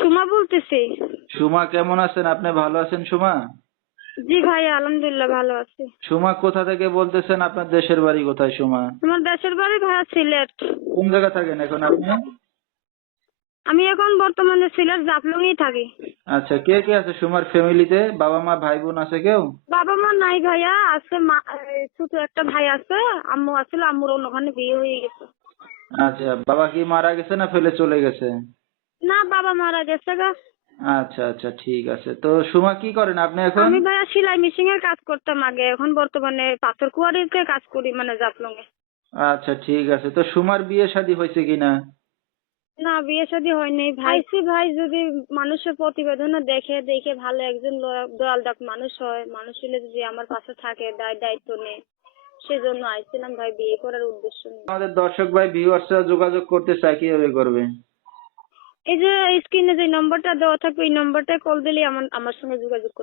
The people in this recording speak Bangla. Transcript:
সুমা বলতেছি। সুমা কেমন আছেন? আপনি ভালো আছেন সুমা? জি ভাই, আলহামদুলিল্লাহ ভালো আছি। সুমা কোথা থেকে বলতেছেন? আপনার দেশের বাড়ি কোথায় সুমা? তোমার দেশের বাড়ি ভাইয়া সিলেট। কোন জায়গা থাকেন এখন আপনি? আমি এখন বর্তমানে সিলেট জাফলংয়েই থাকি। আচ্ছা, কে কে আছে সুমার ফ্যামিলিতে? বাবা মা ভাই বোন আছে কেউ? বাবা মা নাই ভাইয়া, আছে মা, ছোট একটা ভাই আছে, আম্মু আছিল, আম্মুর অন্যখানে বিয়ে হয়ে গেছে। আচ্ছা, বাবা কি মারা গেছে না ফেলে চলে গেছে? না, বাবা মারা গেছে গা। আচ্ছা আচ্ছা, ঠিক আছে। তো সুমা কি করেন আপনি এখন? আমি ভাইয়া সেলাই মেশিন এর কাজ করতাম আগে, এখন বর্তমানে পাথর কুয়ারিতে কাজ করি, মানে জাফলংয়ে। আচ্ছা ঠিক আছে। তো সুমার বিয়ে শাদী হয়েছে কিনা? না, বিয়ে শাদী হয়নি ভাই। ভাই যদি মানুষের প্রতিবেদনে দেখে দেখে ভালো একজন দয়াল ডাক মানুষ হয়, মানুষ হলে যদি আমার পাশে থাকে, দায়িত্ব নেই, সেজন্য আইছিলাম ভাই, বিয়ে করার উদ্দেশ্য নেই। আমাদের দর্শক ভাই ভিউয়ার্সরা যোগাযোগ করতে চায়, কিভাবে করবে? এই যে স্ক্রিনে যে নম্বরটা দেওয়া থাকবে, এই নম্বরটায় কল দিলেই আমার সঙ্গে যোগাযোগ করতে